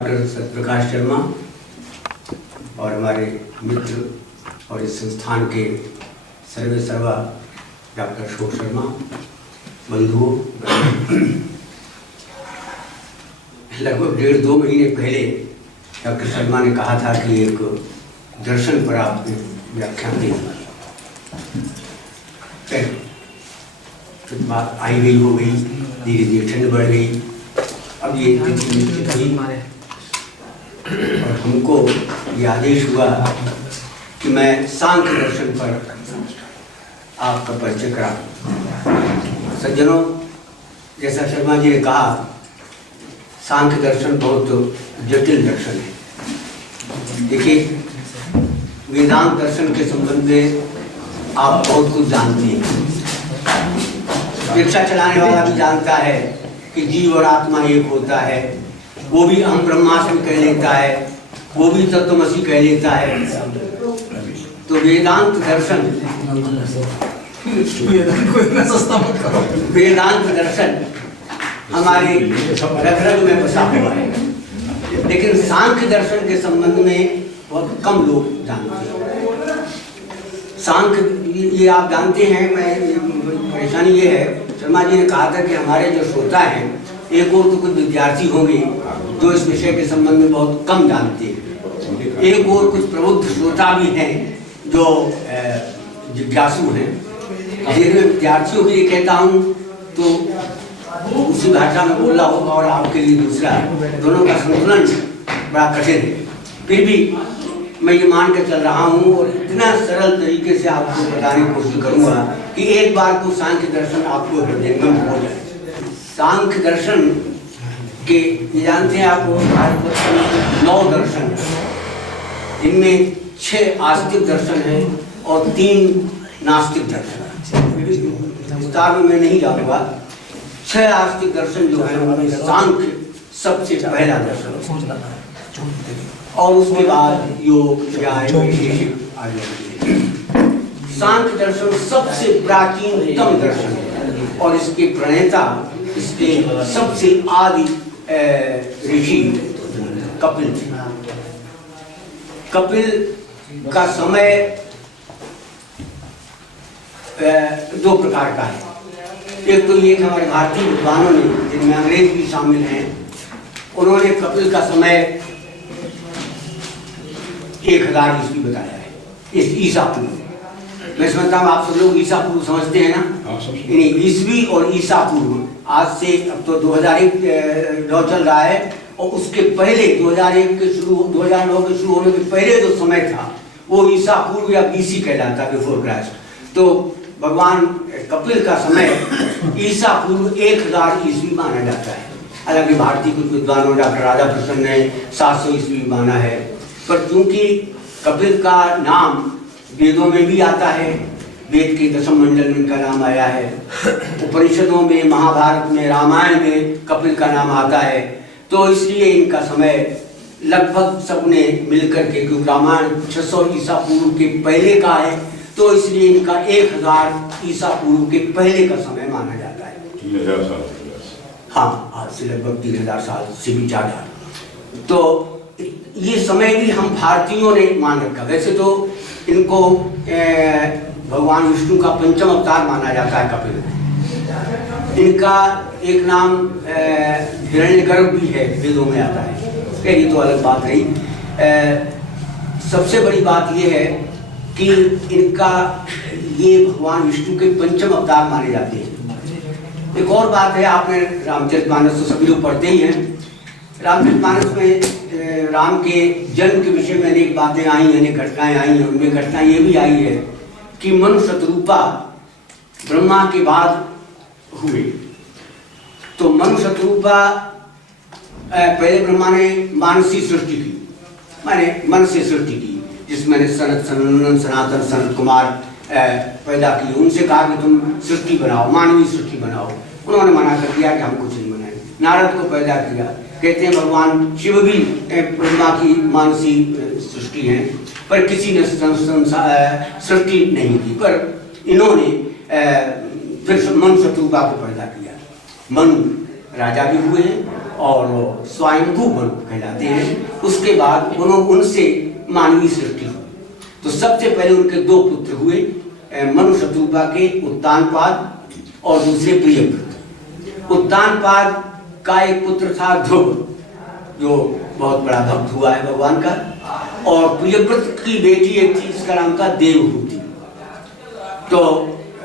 Doctor Satyaprakash Sharma और हमारे मित्र और इस संस्थान के सर्वे सर्वा डॉक्टर अशोक शर्मा, बंधुओं, लगभग 1.5-2 महीने पहले डॉक्टर शर्मा ने कहा था कि एक दर्शन पर आप व्याख्यान देंगे। फिर बात आई गई हो गई, धीरे धीरे ठंड बढ़ गई। अब ये तिथि निश्चित हुई और हमको ये आदेश हुआ कि मैं सांख्य दर्शन पर आपका परिचय करा। सज्जनों, जैसा शर्मा जी ने कहा, सांख्य दर्शन बहुत जटिल दर्शन है। देखिए, वेदांत दर्शन के संबंध में आप बहुत कुछ जानते हैं। रिक्शा चलाने वाला भी जानता है कि जीव और आत्मा एक होता है, वो भी अहम ब्रह्मास्मि कह लेता है, वो भी तत्वमसि कह लेता है। तो वेदांत दर्शन हमारे रग-रग में बसा हुआ है, लेकिन सांख्य दर्शन के संबंध में बहुत कम लोग जानते हैं। सांख्य ये आप जानते हैं, मैं परेशानी ये है, शर्मा जी ने कहा था कि हमारे जो श्रोता हैं, एक और तो कुछ विद्यार्थी होंगे जो इस विषय के संबंध में बहुत कम जानते हैं, एक और कुछ प्रबुद्ध श्रोता भी हैं जो जिज्ञासु हैं। जिन विद्यार्थियों के लिए कहता हूँ तो उसी भाषा में बोल रहा होगा और आपके लिए दूसरा, दोनों का संतुलन बड़ा कठिन है। फिर भी मैं ये मान के चल रहा हूँ और इतना सरल तरीके से आपको बताने की कोशिश करूँगा कि एक बार को सांख्य दर्शन आपको हृदयंगम हो जाए। सांख्य दर्शन के ये जानते हैं आप, भारतवर्ष में 9 दर्शन है, इनमें 6 आस्तिक दर्शन है और 3 नास्तिक दर्शन है। विस्तार में मैं नहीं जाऊँगा। 6 आस्तिक दर्शन जो है उनमें सांख्य सबसे पहला दर्शन और उसके बाद योग, न्याय, वैशेषिक आदि। सांख्य दर्शन सबसे प्राचीनतम दर्शन है और इसके प्रणेता, इसके सबसे आदि ऋषि कपिल थे। कपिल का समय 2 प्रकार का है। एक तो ये हमारे भारतीय विद्वानों ने, जिनमें अंग्रेज भी शामिल हैं, उन्होंने कपिल का समय 1000 ईस्वी बताया है, इस ईसा पूर्व। मैं समझता हूँ आप सब लोग ईसा पूर्व समझते हैं ना, ईस्वी और ईसा पूर्व। आज से अब तो 2001 चल रहा है और उसके पहले 2001 के शुरू 2009 के शुरू होने के पहले जो समय था वो ईसा पूर्व या बीसी कहलाता, बिफोर क्राइस्ट। तो भगवान कपिल का समय ईसा पूर्व 1000 ईस्वी माना जाता है। हालांकि भारतीय कुछ विद्वानों, डॉक्टर राधा प्रसन्न ने 700 ईस्वी माना है, पर क्योंकि कपिल का नाम वेदों में भी आता है, वेद के 10 मंडल में इनका नाम आया है, उपनिषदों में, महाभारत में, रामायण में कपिल का नाम आता है, तो इसलिए इनका समय लगभग सबने मिलकर के, क्योंकि रामायण 600 ईसा पूर्व के पहले का है, तो इसलिए इनका 1000 ईसा पूर्व के पहले का समय माना जाता है। 3000 साल। हाँ, आज से लगभग 3000 साल से भी ज़्यादा। तो ये समय भी हम भारतीयों ने मान रखा। वैसे तो इनको भगवान विष्णु का 5वां अवतार माना जाता है कपिल। इनका एक नाम हिरण्यगर्भ भी है, वेदों में आता है। ये तो अलग बात रही। सबसे बड़ी बात ये है कि इनका ये भगवान विष्णु के 5वें अवतार माने जाते हैं। एक और बात है, आपने रामचरितमानस तो सभी लोग पढ़ते ही हैं। रामचरितमानस में राम के जन्म के विषय में अनेक बातें आई, अनेक घटनाएं आई हैं। उनमें घटना ये भी आई है कि मनु शतरूपा ब्रह्मा के बाद हुए। तो मनु शतरूपा पहले ब्रह्मा ने मानसी सृष्टि की, माने मन से सृष्टि की, जिसमें सनत, सनंदन, सनातन, सनत कुमार पैदा किए। उनसे कहा कि तुम सृष्टि बनाओ, मानवीय सृष्टि बनाओ। उन्होंने मना कर दिया कि हम कुछ नहीं बनाएंगे। नारद को पैदा किया। कहते हैं भगवान शिव भी ब्रह्मा की मानसी सृष्टि है, पर किसी ने सृष्टि नहीं की। पर इन्होंने फिर मनु शतरूपा को पैदा किया। मनु राजा भी हुए हैं और स्वयंभू मनु कहलाते हैं। उसके बाद उनसे मानवीय सृष्टि हुई। तो सबसे पहले उनके दो पुत्र हुए, मनु शत्रुपा के उत्तानपाद और दूसरे प्रियव्रत। उत्तानपाद का एक पुत्र था ध्रुव, जो बहुत बड़ा भक्त हुआ है भगवान का, और प्रियव्रत की बेटी एक थी, इसका नाम था देवहूति। तो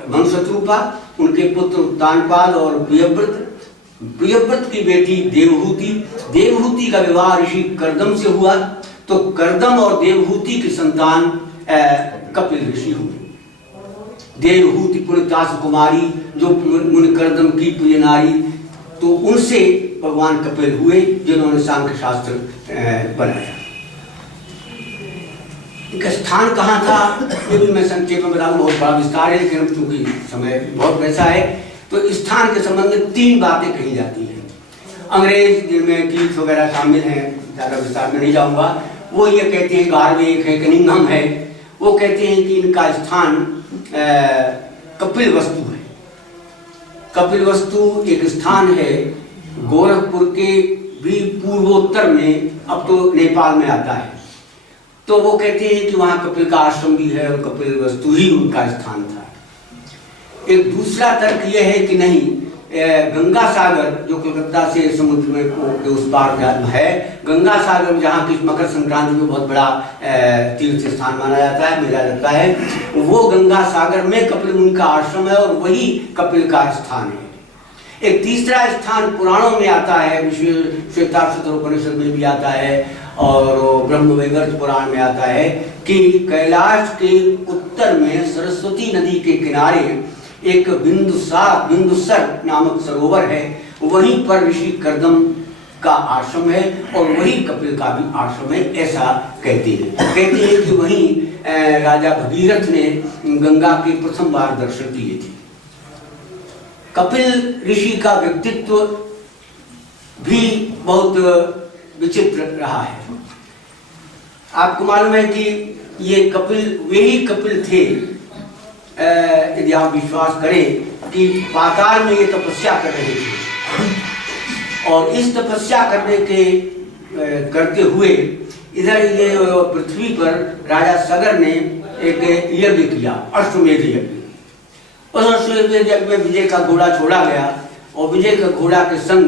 मनु शत्रुपा, उनके पुत्र उत्तानपाद और प्रियव्रत की बेटी देवहूति। देवहूति का विवाह ऋषि कर्दम से हुआ, तो कर्दम और देवहूति की संतान कपिल ऋषि हुए। देवहूति पुण्यतास कुमारी, जो मुनि कर्दम की प्रिय नारी, तो उनसे भगवान कपिल हुए, जिन्होंने सांख्य शास्त्र बनाया। इनका स्थान कहाँ था ये भी मैं संक्षेप में बताऊं, बहुत बड़ा विस्तार है, लेकिन क्योंकि समय बहुत वैसा है, तो स्थान के संबंध में 3 बातें कही जाती हैं। अंग्रेज जिनमें कीट्स वगैरह शामिल हैं, ज़्यादा विस्तार में नहीं जाऊंगा, वो ये कहते हैं गार्वेक है, कनिंघम है, वो कहते हैं कि इनका स्थान कपिल वस्तु है। कपिल वस्तु एक स्थान है गोरखपुर के भी पूर्वोत्तर में, अब तो नेपाल में आता है। तो वो कहते हैं कि वहाँ कपिल का आश्रम भी है और कपिल वस्तु ही उनका स्थान था। एक दूसरा तर्क यह है कि नहीं, गंगा सागर जो कलकत्ता से समुद्र में के उस पार है, गंगा सागर जहाँ की मकर संक्रांति में बहुत बड़ा तीर्थ स्थान माना जाता है, मेला लगता है, वो गंगा सागर में कपिल मुनि का आश्रम है और वही कपिल का स्थान है। एक तीसरा स्थान पुराणों में आता है, श्वेताश्वतर उपनिषद में भी आता है और ब्रह्मवैवर्त पुराण में आता है कि कैलाश के उत्तर में सरस्वती नदी के किनारे एक बिंदुसर नामक सरोवर है, वहीं पर ऋषि कर्दम का आश्रम है और वही कपिल का भी आश्रम है, ऐसा कहते हैं कि वहीं राजा भगीरथ ने गंगा के प्रथम बार दर्शन किए थे। कपिल ऋषि का व्यक्तित्व भी बहुत विचित्र रहा है। आपको मालूम है कि ये कपिल वही कपिल थे, यदि आप विश्वास करें कि पाताल में ये तपस्या कर रहे थे और इस तपस्या करते हुए इधर ये पृथ्वी पर राजा सगर ने एक यज्ञ किया, अश्वमेध यज्ञ। उस अश्वमेध यज्ञ में विजय का घोड़ा छोड़ा गया और विजय का घोड़ा के संग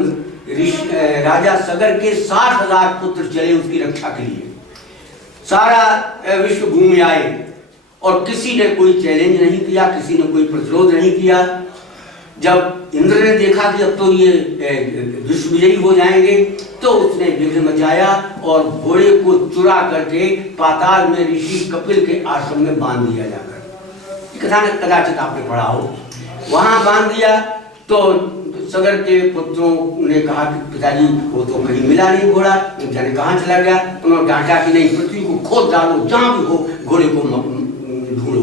राजा सगर के 60,000 पुत्र चले उसकी रक्षा के लिए। सारा विश्व घूम आए और किसी ने कोई चैलेंज नहीं किया, किसी ने कोई प्रतिरोध नहीं किया। जब इंद्र ने देखा कि अब तो ये विश्व विजयी हो जाएंगे, तो उसने विघ्न मचाया और घोड़े को चुरा करके पाताल में ऋषि कपिल के आश्रम में बांध दिया जाकर। कथानक कदाचित आपने पढ़ा हो, वहां बांध दिया। तो सगर के पुत्रों ने कहा कि पिताजी वो तो कहीं मिला नहीं घोड़ा, जाने कहाँ चला गया। उन्होंने डांटा कि नहीं, पृथ्वी को खोद डालो, जहां भी हो घोड़े को ढूंढो।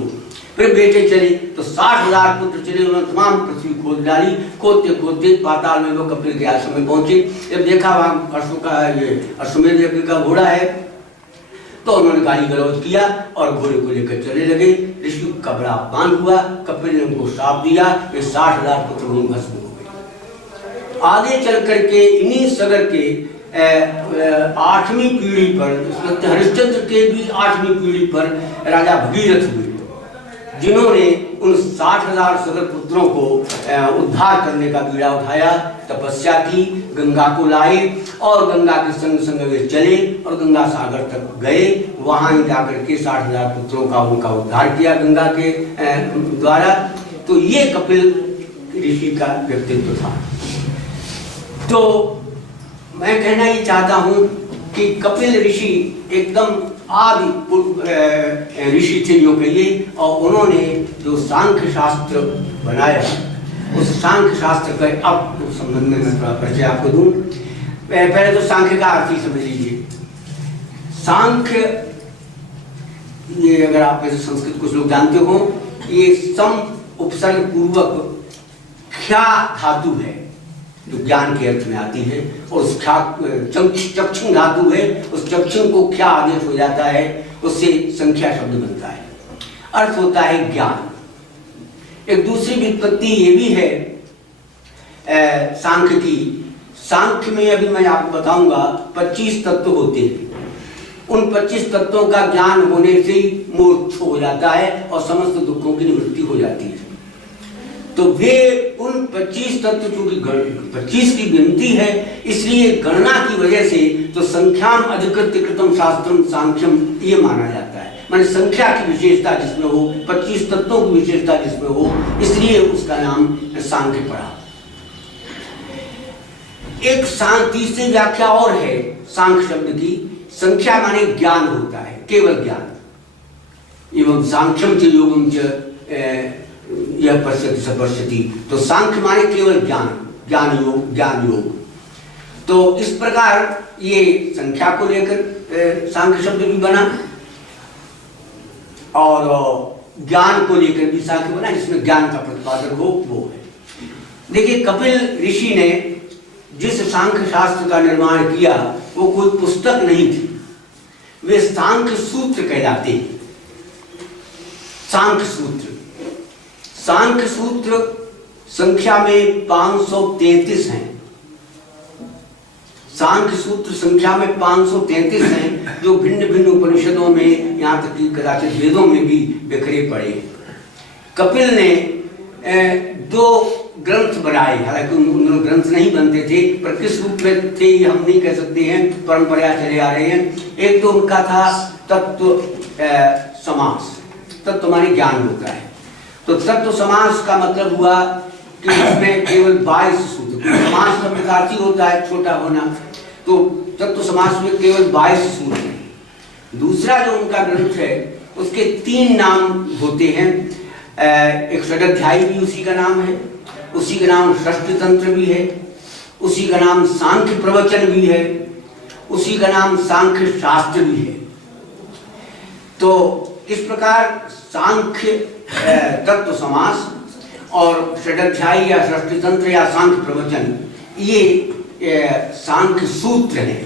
फिर बेटे चले तो 60,000 पुत्र चले, उन्होंने तमाम पृथ्वी खोद डाली। खोदते खोदते पाताल में वो कपिल के आश्रम में पहुंचे। जब देखा वहां अश्वमेध यज्ञ का घोड़ा है, तो उन्होंने गाली गलौज किया और घोड़े को लेकर चलने लगे। ऋषि का बड़ा अपमान हुआ, कपिल ने उनको श्राप दिया, ये 60,000 पुत्र भस्म हो गए। आगे चल करके इन्हीं सगर के 8वीं पीढ़ी पर, हरिश्चंद्र के भी 8वीं पीढ़ी पर राजा भगीरथ हुए, जिन्होंने उन 60,000 सगर पुत्रों को उद्धार करने का बीड़ा उठाया, तपस्या की, गंगा को लाए और गंगा के संग संग वे चले और गंगा सागर तक गए। वहां ही जाकर के 60,000 पुत्रों का उनका उद्धार किया गंगा के द्वारा। तो ये कपिल ऋषि का व्यक्तित्व था। तो मैं कहना ये चाहता हूं कि कपिल ऋषि एकदम आदि ऋषि थे जो कहिए, और उन्होंने जो सांख्य शास्त्र बनाया, उस सांख्य शास्त्र के अब संबंध में मैं थोड़ा परिचय आपको दूं। पहले तो सांख्य का अर्थ ही समझ लीजिए। सांख्य, ये अगर आप ऐसे संस्कृत कुछ लोग जानते हो, ये सम उपसर्ग पूर्वक ख्या धातु है जो ज्ञान के अर्थ में आती है, और उस चक्षुं धातु है, उस चक्षुं को क्या आदेश हो जाता है, उससे संख्या शब्द बनता है, अर्थ होता है ज्ञान। एक दूसरी व्युत्पत्ति ये भी है सांख्य की सांख्य में अभी मैं आपको बताऊंगा 25 तत्व होते हैं। उन 25 तत्वों का ज्ञान होने से ही मोक्ष हो जाता है और समस्त दुखों की निवृत्ति हो जाती है। तो वे उन 25 तत्व, चूंकि 25 की गिनती है इसलिए गणना की वजह से तो संख्याम अधिकृत्य कृतम शास्त्रम सांख्यम ये माना जाता है। माने संख्या की विशेषता जिसमें हो, 25 तत्वों की विशेषता जिसमें हो, इसलिए उसका नाम सांख्य पड़ा। एक तीसरी व्याख्या और है सांख्य शब्द की। संख्या माने ज्ञान होता है, केवल ज्ञान। एवं सांख्यम च योगम च यह पश्यति स पश्यति, तो सांख्य माने केवल ज्ञान, ज्ञान योग। तो इस प्रकार ये संख्या को लेकर सांख्य शब्द भी बना और ज्ञान को लेकर भी सांख्य बना, जिसमें ज्ञान का प्रतिपादन हो वो है। देखिए, कपिल ऋषि ने जिस सांख्य शास्त्र का निर्माण किया वो कोई पुस्तक नहीं थी, वे सांख्य सूत्र कहलाते हैं। सांख्य सूत्र, सांख्य सूत्र संख्या में 533 हैं। सांख्य सूत्र संख्या में 533 हैं, जो भिन्न भिन्न उपनिषदों में, यहाँ तक कि कदाचित वेदों में भी बिखरे पड़े। कपिल ने 2 ग्रंथ बनाए, हालांकि उन ग्रंथ नहीं बनते थे, पर किस रूप में थे ये हम नहीं कह सकते हैं, परंपरा चले आ रहे हैं। एक तो उनका था तत्व समास, तत्व माने ज्ञान होता है। तो तत्व समास का मतलब हुआ कि इसमें केवल 22 सूत्र, समास का प्रकार ही होता है छोटा होना, तो तत्व समास में केवल 22 सूत्र हैं। दूसरा जो उनका ग्रंथ है उसके 3 नाम होते हैं। एक षडाध्यायी भी उसी का नाम है, उसी का नाम षष्ठ तंत्र भी है, उसी का नाम सांख्य प्रवचन भी है, उसी का नाम सांख्य शास्त्र भी है। तो इस प्रकार सांख्य तत्व समास और षडाध्यायी या षष्ठ तंत्र या सांख्य प्रवचन ये सांख्य सूत्र हैं।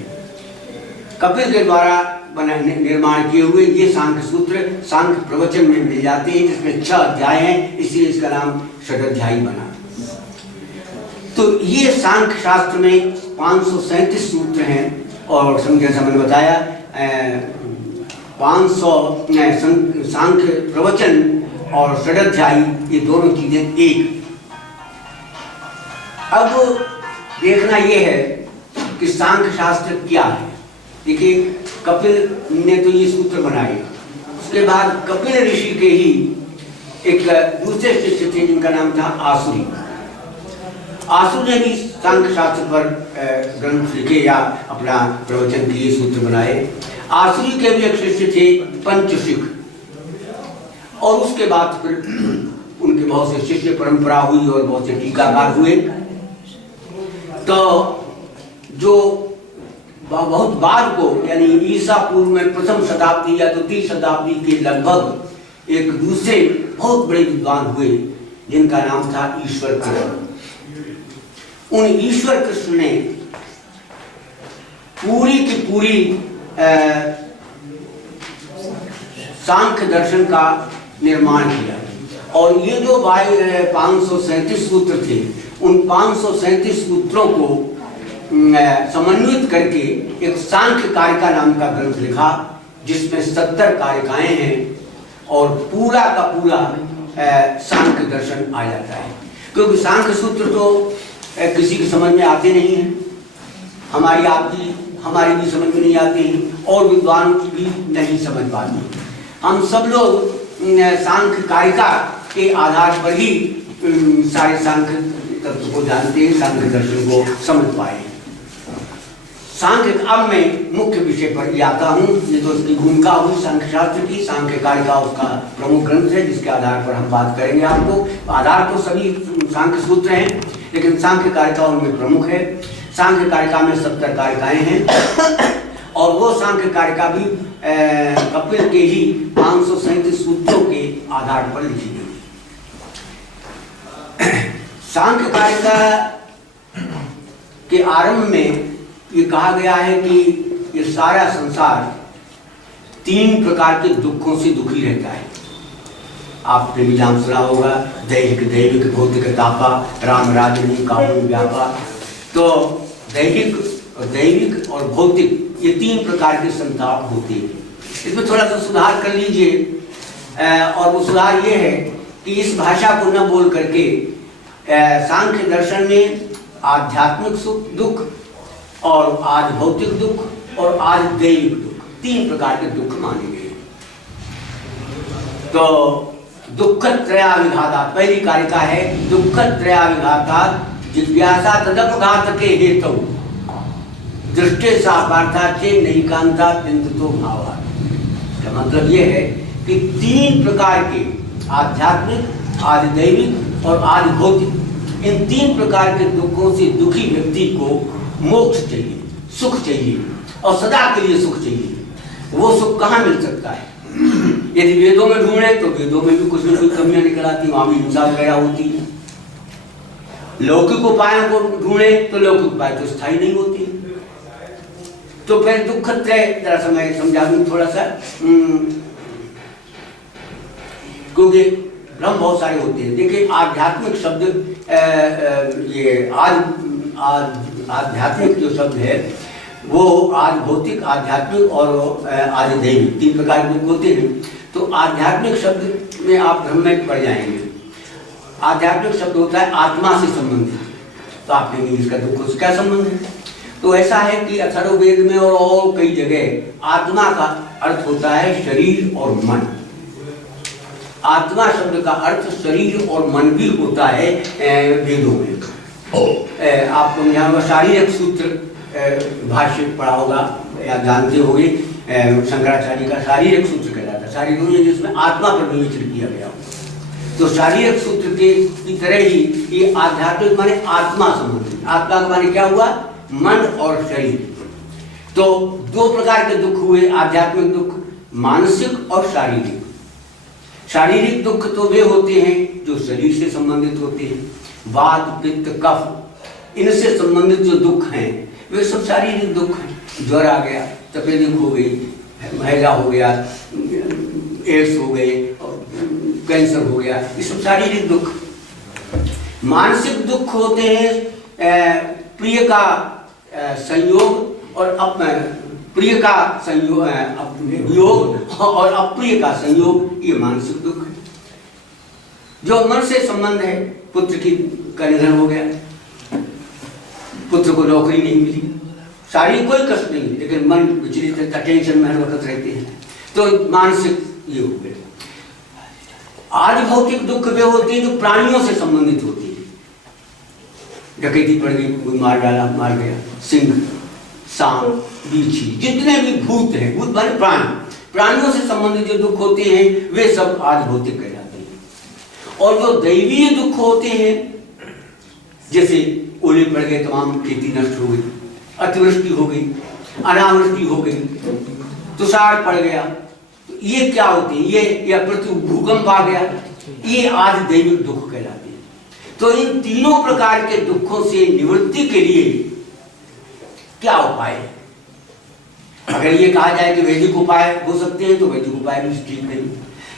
कपिल के द्वारा निर्माण किए हुए ये सांख्य सूत्र सांख्य प्रवचन में मिल जाते हैं, जिसमें 6 अध्याय हैं, इसलिए इसका नाम षडाध्यायी बना। तो ये सांख्य शास्त्र में 537 सूत्र हैं और जैसा मैंने बताया 500 सांख्य प्रवचन और षडाध्यायी, ये दोनों चीजें एक। अब देखना यह है कि सांख्य शास्त्र क्या है। देखिए, कपिल ने तो ये सूत्र बनाए, उसके बाद कपिल ऋषि के ही एक दूसरे शिष्य थे जिनका नाम था आसुरी। आसुरी ने भी सांख्य शास्त्र पर ग्रंथ लिखे या अपना प्रवचन किए, सूत्र बनाए। आसुरी के भी एक शिष्य थे पंचशिख, और उसके बाद फिर उनके बहुत से शिष्य परंपरा हुई और बहुत से टीकाकार हुए। तो जो बहुत बाद को, यानी ईसा पूर्व में प्रथम शताब्दी या द्वितीय शताब्दी के लगभग एक दूसरे बहुत बड़े विद्वान हुए जिनका नाम था ईश्वर कृष्ण। उन ईश्वर कृष्ण ने पूरी की पूरी सांख्य दर्शन का निर्माण किया, और ये जो 537 सूत्र थे, उन 537 सूत्रों को समन्वित करके एक सांख्य कारिका नाम का ग्रंथ लिखा, जिसमें 70 कारिकाएं हैं और पूरा का पूरा सांख्य दर्शन आ जाता है। क्योंकि सांख्य सूत्र तो किसी की समझ में आते नहीं हैं, हमारी भी समझ में नहीं आते हैं और विद्वान भी नहीं समझ पाते। हम सब लोग सांख्य कारिका के आधार पर ही सारे सांख्य तत्व को जानते हैं, सांख्य दर्शन को समझ पाए। सांख्य, अब मैं मुख्य विषय पर ही आता हूँ। ये तो उसकी भूमिका हुई सांख्य शास्त्र की। सांख्य कारिका उसका प्रमुख ग्रंथ है, जिसके आधार पर हम बात करेंगे। आपको आधार तो सभी सांख्य सूत्र हैं, लेकिन सांख्य कारिका उनमें प्रमुख है। सांख्य कारिका में 70 कारिकाएं हैं और वो सांख्य कारिका भी कपिल के ही 537 सूत्रों के आधार पर लिखी गई। सांख्य कारिका के आरंभ में ये कहा गया है कि ये सारा संसार 3 प्रकार के दुखों से दुखी रहता है। आपने भी नाम सुना होगा, दैहिक, भौतिक, तापा, राम राजनी, काबू व्यापा। तो दैविक और भौतिक, ये 3 प्रकार के संताप होते हैं। इसमें थोड़ा सा सुधार कर लीजिए। और वो सुधार ये है कि इस भाषा को न बोल करके सांख्य दर्शन में आध्यात्मिक सुख दुख और आज भौतिक दुख और आज दैविक दुख, 3 प्रकार के दुख माने गए। तो दुःखत्रयाविघातात्, पहली कारिका है दुःखत्रयाविघातात् जिज्ञासा तदपघातके हेतौ दृष्टे सा पार्थाचे नैकांता चिंतितो भावात्। का मतलब ये है कि 3 प्रकार के आध्यात्मिक, आदि दैविक और आदि भौतिक, इन 3 प्रकार के दुखों से दुखी व्यक्ति को मोक्ष चाहिए, सुख चाहिए और सदा के लिए सुख चाहिए। वो सुख कहाँ मिल सकता है? यदि वेदों में ढूंढे तो वेदों में भी कुछ न कुछ कमियां निकल आती, वहां भी हिंसा वगैरह होती है। लौकिक उपायों को ढूंढे तो लौकिक उपाय तो स्थायी नहीं होती। तो फिर दुःखत्रय जरा सा मैं समझा दूं थोड़ा सा, क्योंकि भ्रम बहुत सारे होते हैं। देखिए आध्यात्मिक शब्द, ये आध्यात्मिक जो शब्द है वो आज भौतिक, आध्यात्मिक और आज दैविक, 3 प्रकार के दुख होते हैं। तो आध्यात्मिक शब्द में आप भ्रम में पड़ जाएंगे। आध्यात्मिक शब्द होता है आत्मा से संबंधित, तो आप कहेंगे इसका दुख से क्या संबंध है? तो ऐसा है कि अथर्ववेद में और कई जगह आत्मा का अर्थ होता है शरीर और मन। आत्मा शब्द का अर्थ शरीर और मन भी होता है वेदों में। आपको यहाँ शारीरिक सूत्र भाष्य पढ़ा होगा या जानते होंगे, शंकराचार्य का शारीरिक सूत्र कहलाता है। शारीरिक जिसमें आत्मा पर विवेचन किया गया। तो शारीरिक सूत्र के की तरह ही ये आध्यात्मिक माने आत्मा संबंधी। आत्मा का माने क्या हुआ? मन और शरीर। तो 2 प्रकार के दुख हुए आध्यात्मिक दुख, मानसिक और शारीरिक। शारीरिक दुख तो वे होते हैं जो शरीर से संबंधित होते हैं, वात पित्त कफ, इनसे संबंधित जो दुख हैं वे सब शारीरिक दुख हैं। ज्वर आ गया, तपेदिक हो गई, हैजा हो गया, एड्स हो गए, कैंसर हो गया, ये सब शारीरिक दुख। मानसिक दुख होते हैं प्रिय का संयोग और प्रिय का वियोग और अप्रिय का संयोग, ये मानसिक दुख है। जो मन से संबंध है, पुत्र का निधन हो गया, पुत्र को नौकरी नहीं मिली, शारीरिक कोई कष्ट नहीं, लेकिन मन विचलित रहता, टेंशन में हर वक्त रहते हैं, तो मानसिक ये हो गए। आज भौतिक दुख वे होते हैं जो प्राणियों से संबंधित होती है। डकैती पड़ गई, कोई मार डाला, मार गया, सिंह, सांप, बीछी, जितने भी भूत हैं, भूत माने प्राणी, प्राणियों से संबंधित जो दुख होते हैं वे सब आज भौतिक कहलाते हैं। और जो दैवीय दुख होते हैं, जैसे ओले पड़ गए, तमाम खेती नष्ट हो गई, अतिवृष्टि हो गई, अनावृष्टि हो गई, तुषार पड़ गया, तो ये क्या होते हैं? ये या पृथ्वी भूकंप आ गया, ये आज दैविक दुख कहलाते हैं। तो इन तीनों प्रकार के दुखों से निवृत्ति के लिए क्या उपाय है? अगर ये कहा जाए कि वैदिक उपाय हो सकते हैं तो वैदिक उपाय भी ठीक नहीं।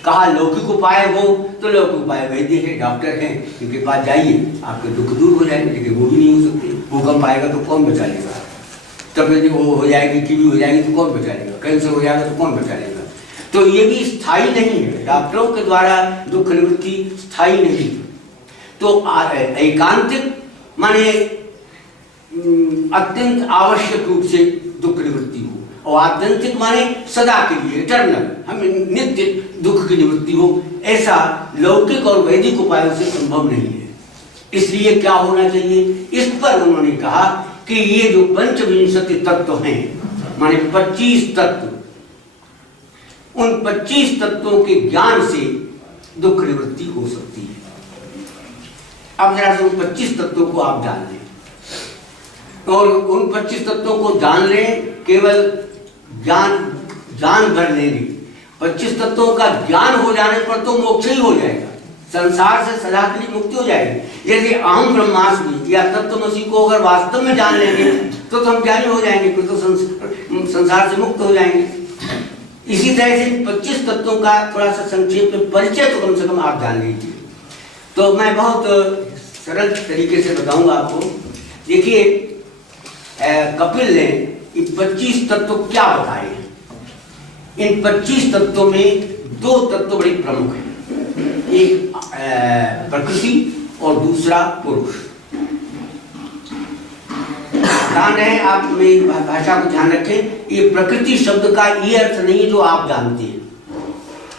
कहा लौकिक उपाय हो तो लौकिक उपाय वैद्य है, डॉक्टर है, इनके पास जाइए, आपके दुख दूर हो जाएंगे, लेकिन वो भी नहीं हो सकते। भूकंप आएगा तो कौन बचा लेगा? तब वो हो जाएगी, टीबी हो जाएगी तो कौन बचा लेगा? कैंसर हो जाएगा तो कौन बचा लेगा? तो ये भी स्थायी नहीं है, डॉक्टरों के द्वारा दुख निवृत्ति स्थायी नहीं। तो एकांतिक माने अत्यंत आवश्यक रूप से दुख निवृत्ति हो, और आत्यंतिक माने सदा के लिए, इटर्नल, हमें नित्य दुख की निवृत्ति हो, ऐसा लौकिक और वैदिक उपायों से संभव नहीं है। इसलिए क्या होना चाहिए? इस पर उन्होंने कहा कि ये जो 25 तत्व हैं, माने 25 तत्व, उन 25 तत्वों के ज्ञान से दुख निवृत्ति हो सकती है। अब जरा से उन 25 तत्वों को आप जान लें, और उन 25 तत्वों को जान लें, केवल जान भर लेंगे। 25 तत्वों का ज्ञान हो जाने पर तो मोक्ष ही हो जाएगा, संसार से सदा के लिए मुक्ति हो जाएगी। जैसे अहम ब्रह्मास्मि या तत्वमसि को अगर वास्तव में जान लेंगे तो हम ज्ञानी हो जाएंगे, फिर तो संसार से मुक्त हो जाएंगे। इसी तरह से 25 तत्वों का थोड़ा सा संक्षेप में परिचय तो कम से कम आप जान लीजिए। तो मैं बहुत सरल तरीके से बताऊंगा आपको। देखिए, कपिल ने इन 25 तत्व क्या बताए हैं। इन 25 तत्वों में 2 तत्व बड़े प्रमुख हैं, एक प्रकृति और दूसरा पुरुष। ध्यान है, आप मेरी भाषा को ध्यान रखें, ये प्रकृति शब्द का ये अर्थ नहीं जो आप जानते हैं।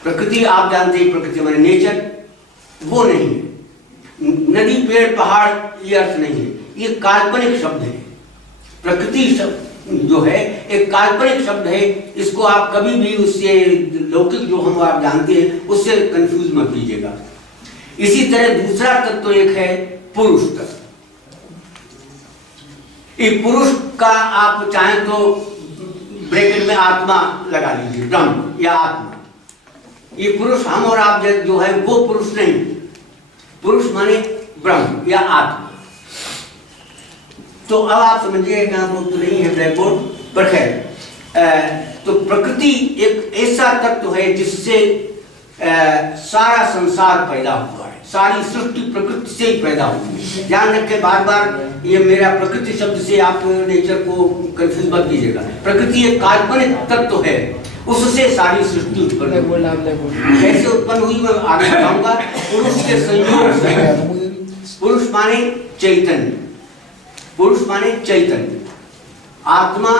प्रकृति आप जानते हैं, प्रकृति माने नेचर, वो नहीं है। नदी पेड़ पहाड़ ये अर्थ नहीं है, ये काल्पनिक शब्द है। प्रकृति शब्द जो है एक काल्पनिक शब्द है, इसको आप कभी भी उससे लौकिक जो हम आप जानते हैं उससे कंफ्यूज मत कीजिएगा। इसी तरह दूसरा तत्व एक है पुरुष तत्व। ये पुरुष का आप चाहें तो ब्रैकेट में आत्मा लगा लीजिए, ब्रह्म या आत्मा। ये पुरुष हम और आप जो है वो पुरुष नहीं, पुरुष माने ब्रह्म या आत्मा। तो अब आप समझिए, तो नहीं है ब्लैक बोर्ड पर, खैर। तो प्रकृति एक ऐसा तत्व है जिससे सारा संसार पैदा हुआ है, सारी सृष्टि प्रकृति से ही पैदा हुई है। ध्यान रखें, बार बार ये मेरा प्रकृति शब्द से आप नेचर को कंफ्यूज मत कीजिएगा। प्रकृति एक काल्पनिक तत्व है, उससे सारी सृष्टि उत्पन्न हुई। कैसे उत्पन्न हुई मैं आगे बताऊंगा। पुरुष के संयोग से, पुरुष माने चैतन्य, पुरुष माने चैतन्य, आत्मा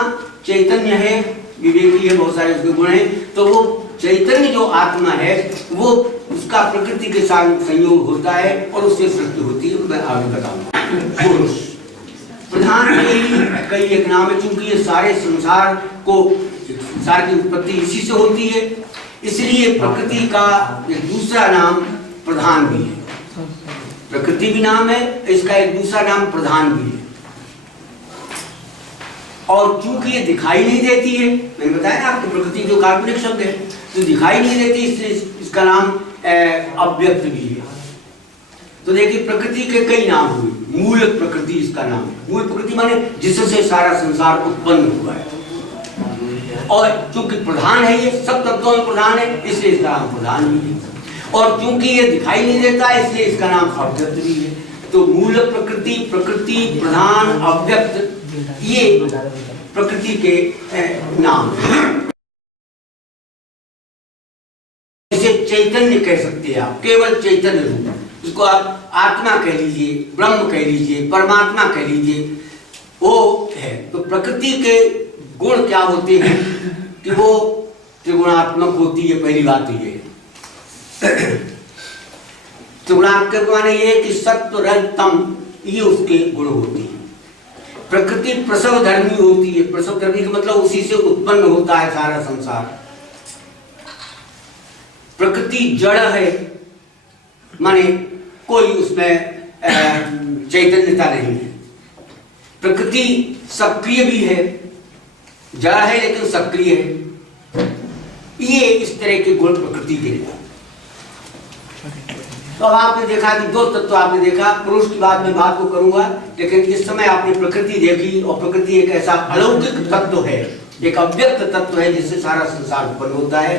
चैतन्य है, विवेकी है, बहुत सारे उसके गुण हैं। तो वो चैतन्य जो आत्मा है वो उसका प्रकृति के साथ संयोग होता है और उससे सृष्टि होती है। मैं आगे बताऊंगा। पुरुष प्रधान के कई एक नाम है, चूंकि ये सारे संसार को, संसार की उत्पत्ति इसी से होती है, इसलिए प्रकृति का एक दूसरा नाम प्रधान भी है। प्रकृति भी नाम है, इसका एक दूसरा नाम प्रधान भी है। और चूंकि ये दिखाई नहीं देती है, मैंने बताया ना आपको, प्रकृति जो काल्पनिक शब्द है तो दिखाई नहीं देती, इसलिए इसका नाम अव्यक्त भी है। तो देखिए, प्रकृति के कई नाम हुए। मूल प्रकृति इसका नाम है। मूल प्रकृति माने जिससे सारा संसार उत्पन्न हुआ है। और चूंकि प्रधान है, ये सब तत्वों में प्रधान है, इसलिए इसका नाम प्रधान भी है। और चूंकि ये दिखाई नहीं देता, इसलिए इसका नाम अव्यक्त भी है। तो मूल प्रकृति, प्रकृति, प्रधान, अव्यक्त, ये प्रकृति के नाम हैं। इसे चैतन्य कह सकते हैं आप, केवल चैतन्य रूप। इसको आप आत्मा कह लीजिए, ब्रह्म कह लीजिए, परमात्मा कह लीजिए, वो है। तो प्रकृति के गुण क्या होते हैं कि वो त्रिगुणात्मक होती है। पहली बात तो ये त्रिगुणात्मक माने ये कि सत्व रज तम, ये उसके गुण होते हैं। प्रकृति प्रसव धर्मी होती है। प्रसव धर्मी का मतलब उसी से उत्पन्न होता है सारा संसार। प्रकृति जड़ है, माने कोई उसमें चैतन्यता नहीं है। प्रकृति सक्रिय भी है, जड़ है लेकिन सक्रिय है। ये इस तरह के गुण प्रकृति के लिए। तो अब आपने देखा कि 2 तत्व आपने देखा। पुरुष की बात में बात को करूंगा, लेकिन इस समय आपने प्रकृति देखी, और प्रकृति एक ऐसा अलौकिक तत्व है, एक अव्यक्त तत्व है जिससे सारा संसार उत्पन्न होता है।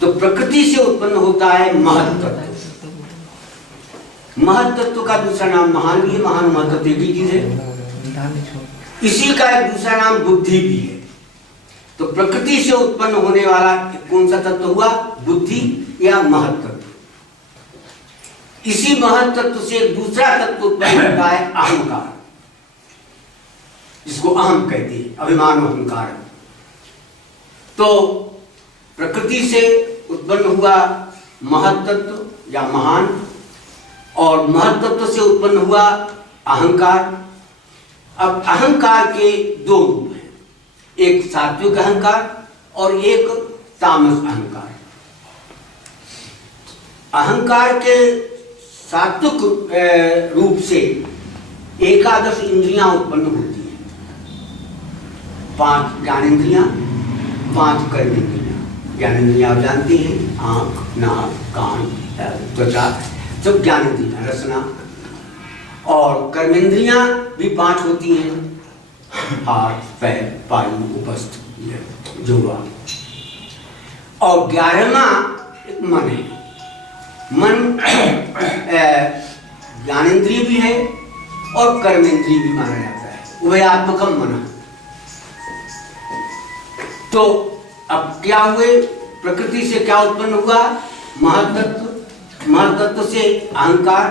तो प्रकृति से उत्पन्न होता है महत् तत्व। महत् तत्व का दूसरा नाम महान भी है। महान महत् तत्व एक ही चीज है। इसी का एक दूसरा नाम बुद्धि भी है। तो प्रकृति से उत्पन्न होने वाला कौन सा तत्व हुआ? बुद्धि या महत् तत्व। इसी महत् तत्व से दूसरा तत्व उत्पन्न होता है अहंकार, जिसको अहम कहते हैं, अभिमान अहंकार। तो प्रकृति से उत्पन्न हुआ महत् तत्व या महान, और महत् तत्व से उत्पन्न हुआ अहंकार। अब अहंकार के 2 रूप हैं, एक सात्विक अहंकार और एक तामस अहंकार। अहंकार के सात्विक रूप से 11 इंद्रियां उत्पन्न होती हैं। 5 ज्ञानेंद्रियां, 5 कर्मेंद्रियां। ज्ञानेंद्रियां आप जानती हैं, आंख, नाक, कान, त्वचा, सब ज्ञानेंद्रियां, रसना। और कर्मेंद्रियां भी 5 होती हैं, हाथ, पैर, पायु, उपस्थ, जुह्वा। और 11वां मन है। मन ज्ञानेंद्रिय भी है और कर्मेंद्रिय भी माना जाता है। उभयात्मकम मना। तो अब क्या हुए, प्रकृति से क्या उत्पन्न हुआ, महत्तत्व, महत्तत्व से अहंकार,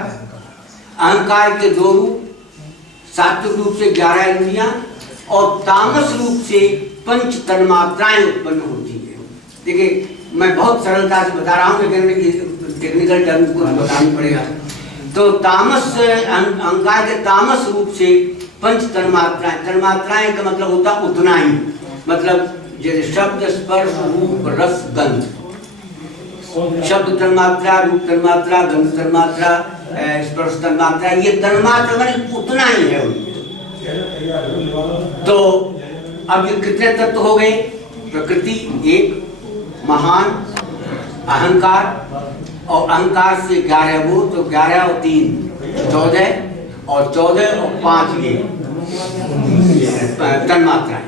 अहंकार के 2 रूप, सात्विक रूप से 11 इंद्रियां और तामस रूप से 5 तन्मात्राएं उत्पन्न होती है। देखिए मैं बहुत सरलता से बता रहा हूँ, लेकिन टेक्निकल टर्म को बताना पड़ेगा। तो तामस, अहंकार के तामस रूप से 5 तन्मात्राएं, तन्मात्राएं का मतलब होता उतना ही, मतलब जैसे शब्द, स्पर्श, रूप, रस, गंध। शब्द तन्मात्रा, रूप तन्मात्रा, गंध तन्मात्रा, स्पर्श तन्मात्रा, ये तन्मात्रा माने उतना ही है उनके। तो अब ये कितने तत्व हो गए, प्रकृति 1, महान, अहंकार, और अहंकार से 11 वो, तो 11 और 3 14, और 14 और 5 ये तन्मात्राएं।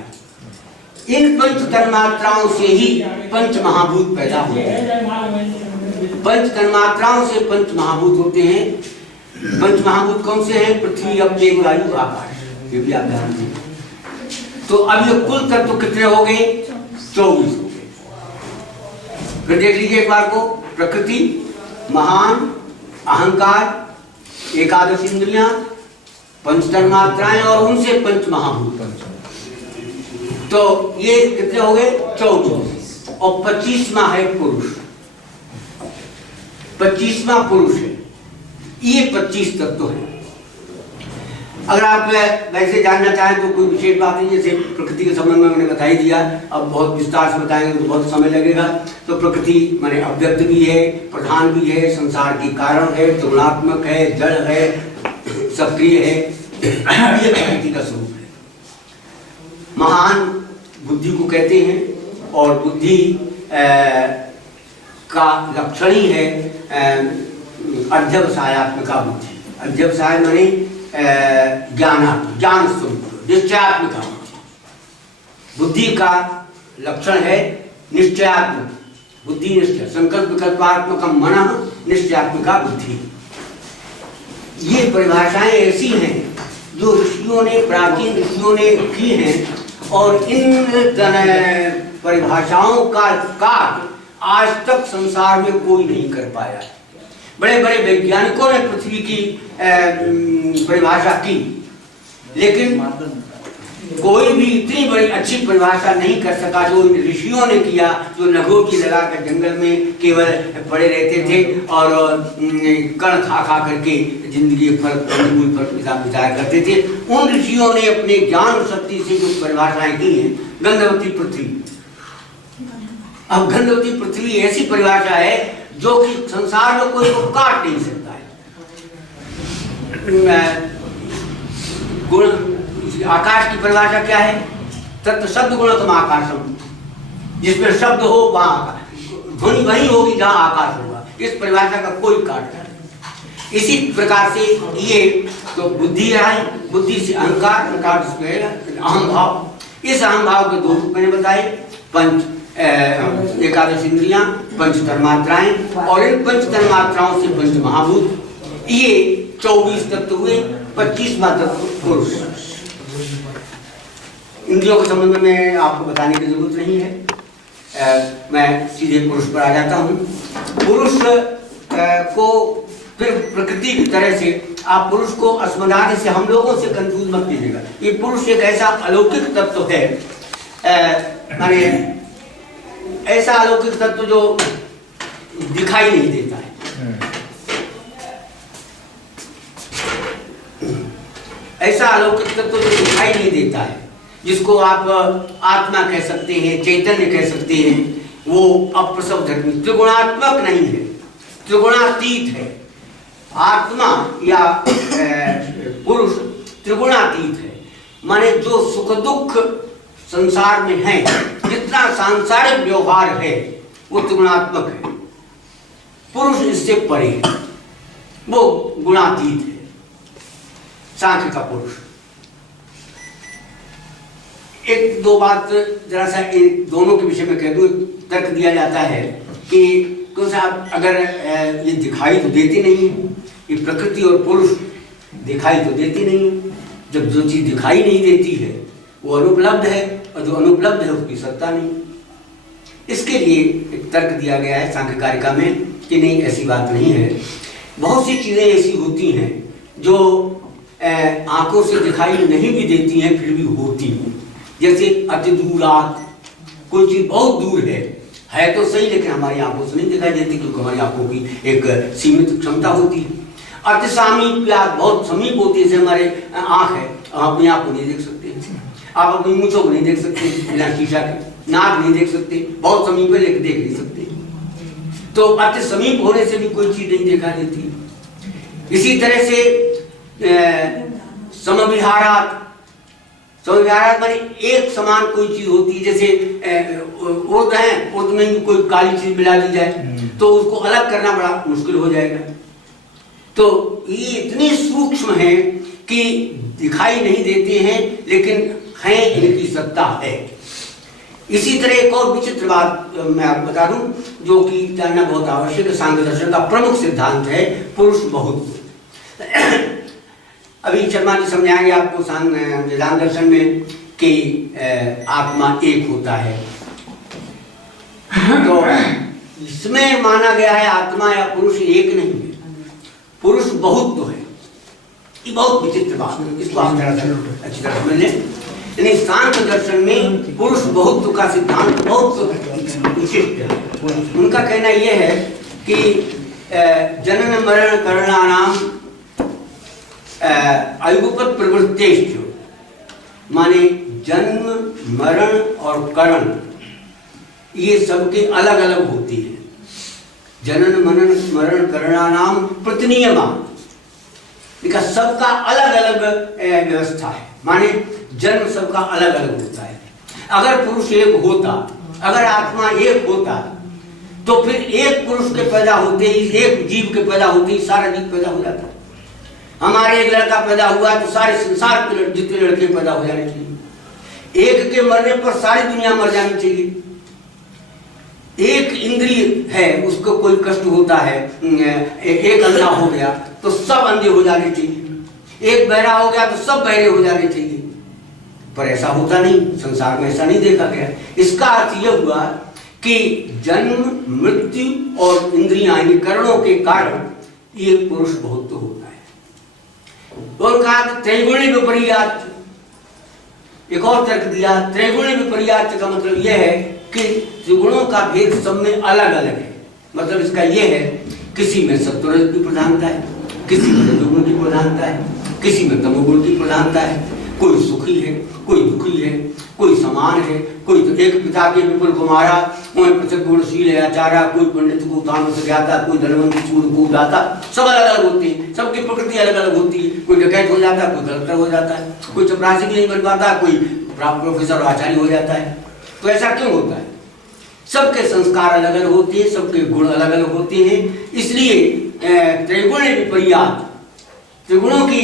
इन 5 तन्मात्राओं से ही 5 महाभूत पैदा होते हैं। 5 तन्मात्राओं से 5 महाभूत होते हैं। 5 महाभूत कौन से हैं, पृथ्वी, अग्नि, वायु, आकाश, ये भी आप ध्यान दें। तो अब ये कुल तत्व कितने हो गए, 24 हो गए। फिर देख लीजिए एक बार को, प्रकृति, महान, अहंकार, 11 इंद्रियां, 5 तन्मात्राएं और उनसे 5 महाभूत। तो ये कितने हो गए, 24, और 25वां है पुरुष, 25वां पुरुष है। ये 25 तत्व है। अगर आप वैसे जानना चाहें तो कोई विशेष बात नहीं, जैसे प्रकृति के संबंध में मैंने बता ही दिया, अब बहुत विस्तार से बताएंगे तो बहुत समय लगेगा। तो प्रकृति माने अव्यक्त भी है, प्रधान भी है, संसार की कारण है, तुलनात्मक है, जड़ है, सक्रिय है, ये प्रकृति का स्वरूप है। महान बुद्धि को कहते हैं, और बुद्धि का लक्षण ही है अध्यवसायात्मिका बुद्धि। अध्यवसाय माने ज्ञान स्वरूप, निश्चयात्मिका बुद्धि का लक्षण है निश्चयात्मक बुद्धि, निश्चय, संकल्प विकल्पात्मक मनः निश्चयात्मिका बुद्धि। ये परिभाषाएं ऐसी हैं जो ऋषियों ने, प्राचीन ऋषियों ने की हैं, और इन परिभाषाओं का आज तक संसार में कोई नहीं कर पाया। बड़े बड़े वैज्ञानिकों ने पृथ्वी की परिभाषा की, लेकिन कोई भी इतनी बड़ी अच्छी परिभाषा नहीं कर सका जो इन ऋषियों ने किया, जो लंगोटी लगाकर जंगल में केवल पड़े रहते थे और कण खा खा करके जिंदगी बिताया करते थे। उन ऋषियों ने अपने ज्ञान शक्ति से जो परिभाषाएं की हैं, गंधवती पृथ्वी। अब गंधवती पृथ्वी ऐसी परिभाषा है जो कि संसार में कोई को काट नहीं सकता है। गुण, आकाश की परिभाषा क्या है, तत्व शब्द गुणतम आकाशम, जिसमें शब्द हो वहां ध्वनि वही होगी जहां आकाश होगा। इस परिभाषा का कोई काट नहीं। इसी प्रकार से ये तो बुद्धि है, बुद्धि से अहंकार, अहंकार से अहम भाव। इस अहम भाव के 2 रूप मैंने बताए, 11 इंद्रियां, 5 तन्मात्राएं, और इन 5 तन्मात्राओं से 5 महाभूत। ये 24 तत्व हुए, 25वां तत्व पुरुष। इंद्रियों के संबंध में आपको बताने की जरूरत नहीं है, मैं सीधे पुरुष पर आ जाता हूँ। पुरुष को फिर प्रकृति की तरह से आप पुरुष को अस्मदादि से हम लोगों से कंफ्यूज मत कीजिएगा। ये पुरुष एक ऐसा अलौकिक तत्व है, माने ऐसा अलौकिक तत्व जो दिखाई नहीं देता है। ऐसा अलौकिक तत्व जो दिखाई नहीं देता है, जिसको आप आत्मा कह सकते हैं, चैतन्य कह सकते हैं, वो अप्रसव धर्मी, त्रिगुणात्मक नहीं है, त्रिगुणातीत है। आत्मा या पुरुष त्रिगुणातीत है, माने जो सुख दुख संसार में है, जितना सांसारिक व्यवहार है वो त्रिगुणात्मक है। पुरुष इससे परे है, वो गुणातीत है, सांख्य का पुरुष। एक दो बात जरा सा इन दोनों के विषय में कह दूं। तर्क दिया जाता है कि क्यों साहब, अगर ये दिखाई तो देती नहीं है, ये प्रकृति और पुरुष दिखाई तो देती नहीं है, जब जो चीज दिखाई नहीं देती है वो अनुपलब्ध है, और जो अनुपलब्ध है उसकी सत्ता नहीं। इसके लिए एक तर्क दिया गया है सांख्य कारिका में कि नहीं, ऐसी बात नहीं है। बहुत सी चीजें ऐसी होती हैं जो आंखों से दिखाई नहीं भी देती हैं फिर भी होती हैं। जैसे अति दूरात, कोई चीज बहुत दूर है तो सही, लेकिन हमारी आंखों से नहीं दिखाई देती क्योंकि हमारी आंखों की एक सीमित क्षमता होती है। अति सामीप्यात, बहुत समीप होती है, जैसे हमारे आंख है, हम अपनी आंख को नहीं देख सकते, आप अपनी मूंछों को नहीं देख सकते बिना शीशा के, नाक नहीं देख सकते, बहुत समीप है लेकिन देख नहीं सकते। तो अति समीप होने से भी कोई चीज नहीं देखा देती। इसी तरह से समविहारात, समविहारात माने एक समान कोई चीज होती है। जैसे उर्द है, उर्द में कोई काली चीज मिला दी जाए तो उसको अलग करना बड़ा मुश्किल हो जाएगा। तो ये इतनी सूक्ष्म है कि दिखाई नहीं देते हैं लेकिन हैं, इनकी सत्ता है। इसी तरह एक और विचित्र बात मैं आपको बता दूं जो कि जानना बहुत आवश्यक है। सांख्य दर्शन का प्रमुख सिद्धांत है पुरुष बहुत्व। अभी शर्मा जी समझाएंगे आपको वेदांत दर्शन में कि आत्मा एक होता है। तो इसमें माना गया है आत्मा या पुरुष एक नहीं है, पुरुष बहुत्व है। ये बहुत विचित्र बात है, इसको आप अच्छी तरह समझ लें। यानी सांख्य दर्शन में पुरुष बहुत्व का सिद्धांत बहुत विशिष्ट है। उनका कहना यह है कि जनन मरण करणानाम अयुगपत प्रवृत्तेश्च, माने जन्म मरण और करण ये सबके अलग अलग होती है। जनन मनन मरण करणानाम प्रतिनियमान, देखा सबका अलग अलग व्यवस्था है, माने जन्म सबका अलग अलग होता है। अगर पुरुष एक होता, अगर आत्मा एक होता तो फिर एक पुरुष के पैदा होते ही, एक जीव के पैदा होते ही सारा जीव पैदा हो जाता। हमारे एक लड़का पैदा हुआ तो सारे संसार के जितने लड़के पैदा हो जाने चाहिए। एक के मरने पर सारी दुनिया मर जानी चाहिए। एक इंद्रिय है उसको कोई कष्ट होता है, एक अंधा हो गया तो सब अंधे हो जाने चाहिए, एक बहरा हो गया तो सब बहरे हो जाने चाहिए। पर ऐसा होता नहीं, संसार में ऐसा नहीं देखा गया। इसका अर्थ यह हुआ कि जन्म मृत्यु और इंद्रियां करणों के कारण ये पुरुष बहुत होता है। और कहा त्रैगुण्य विपर्याच, एक और तर्क दिया। त्रैगुण्य विपर्याच का मतलब यह है कि त्रिगुणों का भेद सब में अलग अलग है। मतलब इसका यह है किसी में सत्वरज की प्रधानता है, किसी में रजोगुण की प्रधानता है, किसी में तमोगुण की प्रधानता है। कोई सुखी है, कोई दुखी है, कोई समान है, कोई तो एक पिता के विपुल कुमारा, कोई पृथक गुणशील है आचारा, कोई पंडित को उतान से ज्ञाता, कोई धनवंती सूर्य को उदाता। सब अलग अलग होती है, सबकी प्रकृति अलग अलग होती है। कोई डकैत हो जाता है, कोई कलेक्टर हो जाता है, कोई चपरासी भी नहीं बन पाता, कोई प्रोफेसर और आचार्य हो जाता है। तो ऐसा क्यों होता है? सबके संस्कार अलग अलग होते हैं, सबके गुण अलग अलग होते हैं। इसलिए त्रैगुण्य विपर्यात, त्रिगुणों की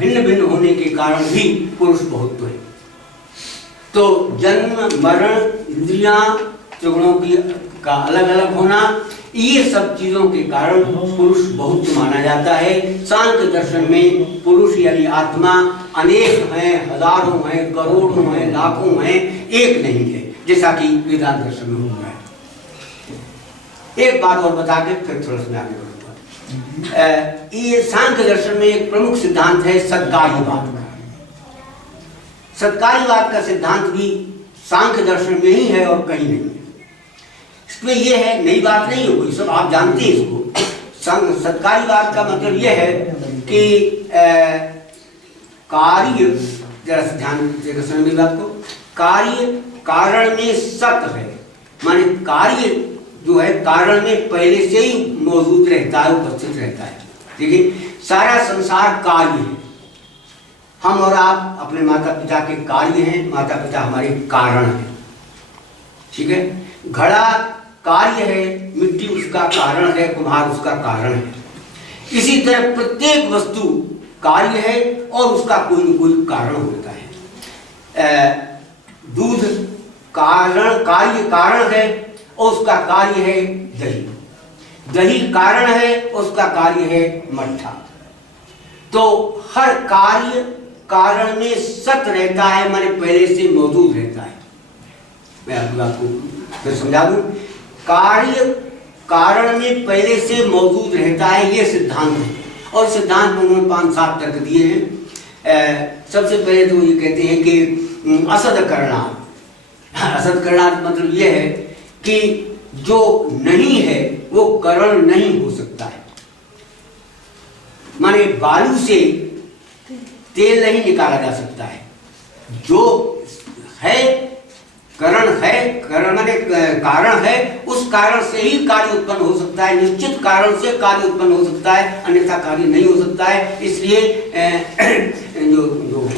भिन्न भिन्न होने के कारण भी पुरुष बहुत्व है। तो जन्म मरण इंद्रियां त्रिगुणों की का अलग अलग होना, ये सब चीजों के कारण पुरुष बहुत माना जाता है। सांख्य दर्शन में पुरुष यानी आत्मा अनेक हैं, हजारों हैं, करोड़ों हैं, लाखों हैं, एक नहीं है, जैसा कि वेदांत दर्शन में होता है। एक बात और बता के फिर थोड़ा सा आगे बढ़ूंगा। ये सांख्य दर्शन में एक प्रमुख सिद्धांत है सत्कार्यवाद का। सत्कार्यवाद का सिद्धांत भी सांख्य दर्शन में ही है और कहीं नहीं है। इसमें यह है, नई बात नहीं है कोई, सब आप जानते हैं इसको। सत्कार्यवाद का मतलब यह है कि कार्य, जरा ध्यान देकर समझिए बात को, कार्य कारण में सत है, माने कार्य जो है कारण में पहले से ही मौजूद रहता है, उपस्थित रहता है। देखिए सारा संसार कार्य है। हम और आप अपने माता पिता के कार्य हैं, माता पिता हमारे कारण हैं, ठीक है। घड़ा कार्य है, मिट्टी उसका कारण है, कुम्हार उसका कारण है। इसी तरह प्रत्येक वस्तु कार्य है और उसका कोई न कोई कारण होता है। दूध कार्य कारण है और उसका कार्य है दही, दही कारण है उसका कार्य है मट्ठा। तो हर कार्य कारण में सत रहता है, माने पहले से मौजूद रहता है। मैं आपको फिर समझा दूं, कार्य कारण में पहले से मौजूद रहता है, ये सिद्धांत है। और सिद्धांत में उन्होंने 5-7 तर्क दिए हैं। सबसे पहले तो ये कहते हैं कि असद करणार्थ। असद करणार्थ मतलब ये है कि जो नहीं है वो करण नहीं हो सकता है। माने बालू से तेल नहीं निकाला जा सकता है। जो है करण है, करण माने कारण है, उस कारण से ही कार्य उत्पन्न हो सकता है। निश्चित कारण से कार्य उत्पन्न हो सकता है, अन्यथा कार्य नहीं हो सकता है। इसलिए जो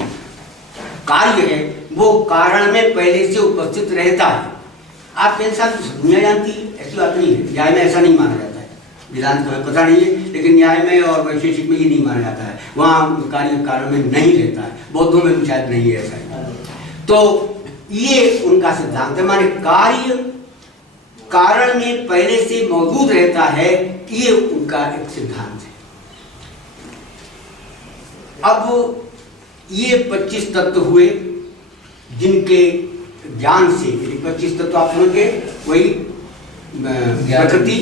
कार्य है वो कारण में पहले से उपस्थित रहता है। आपके साथ दुनिया जानती है, ऐसी बात नहीं है। न्याय में ऐसा नहीं माना जाता है, वेदांत को पता नहीं है, लेकिन न्याय में और वैशेषिक में ये नहीं माना जाता है। वहाँ कार्य कारण में नहीं रहता है, बौद्धों में भी शायद नहीं है ऐसा। तो ये उनका सिद्धांत है, माने कार्य कारण में पहले से मौजूद रहता है, ये उनका एक सिद्धांत है। अब ये 25 तत्व हुए जिनके ज्ञान से, 25 तत्व आप समझ गए, वही प्रकृति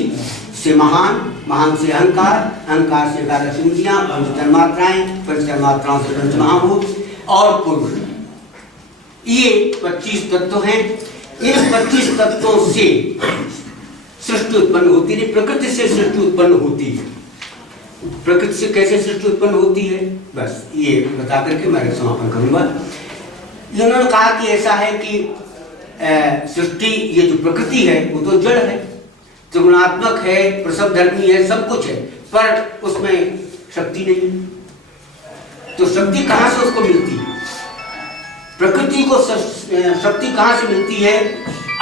से महान, महान से अहंकार, अहंकार से 11 इंद्रियां, पंच तन्मात्राएं, पंच तन्मात्राओं से पंच महाभूत और पुरुष। ये 25 तत्व हैं। इन 25 तत्वों से सृष्टि उत्पन्न होती है, प्रकृति से सृष्टि उत्पन्न होती है। प्रकृति से कैसे सृष्टि उत्पन्न होती है, बस ये बता करके मैं समापन करूंगा। उन्होंने कहा कि ऐसा है कि सृष्टि, ये जो प्रकृति है वो तो जड़ है, त्रिगुणात्मक है, प्रसव धर्मी है, सब कुछ है, पर उसमें शक्ति नहीं। तो शक्ति कहाँ से उसको मिलती है? प्रकृति को शक्ति कहाँ से मिलती है?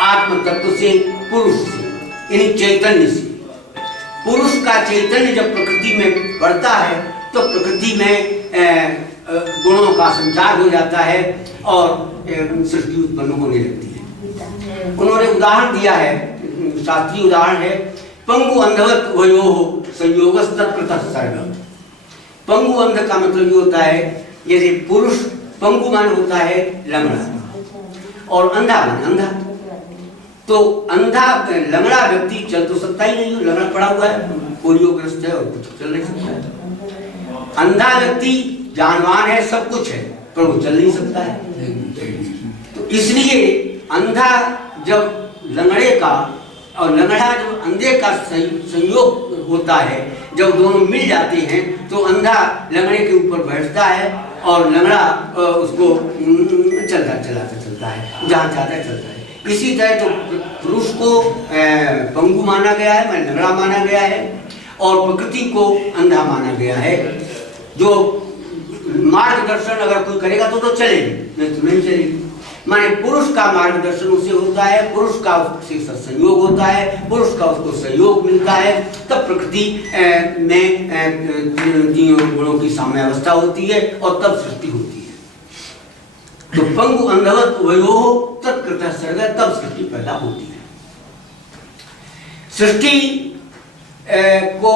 आत्म तत्व से, पुरुष से, यानी चैतन्य से। पुरुष का चैतन्य जब प्रकृति में बढ़ता है तो प्रकृति में गुणों का संचार हो जाता है और सृष्टि उत्पन्न होने लगती है। उन्होंने उदाहरण दिया है, शास्त्रीय उदाहरण है, पंगु अंधवत वयोः संयोगस्तत्कृतः सर्गः। पंगु अंध का मतलब ये होता है, जैसे पुरुष, पंगु मान होता है लंगड़ा और अंधा मान अंधा। तो अंधा लंगड़ा व्यक्ति चल तो सकता ही नहीं, लंगड़ा पड़ा हुआ है, पोलियोग्रस्त है और कुछ चल नहीं सकता है। अंधा व्यक्ति जानवान है, सब कुछ है, पर वो चल नहीं सकता है। तो इसलिए अंधा जब लंगड़े का और लंगड़ा जब अंधे का संयोग होता है, जब दोनों मिल जाते हैं तो अंधा लंगड़े के ऊपर बैठता है और लंगड़ा उसको चलता है, जहाँ चाहता है चलता है। इसी तरह तो पुरुष को पंगु माना गया है, मैं लंगड़ा माना गया है, और प्रकृति को अंधा माना गया है। जो मार्गदर्शन अगर कोई करेगा तो चलेगी, नहीं तो नहीं चलेगी। माने पुरुष का मार्गदर्शन उसे होता है, पुरुष का उससे संयोग होता है, पुरुष का उसको सहयोग मिलता है, तब प्रकृति में तीनों गुणों की साम्यावस्था होती है और तब सृष्टि होती है। तो पंगु अंधवत वयोः तत्कृतः सर्गः, तब सृष्टि पैदा होती है। सृष्टि को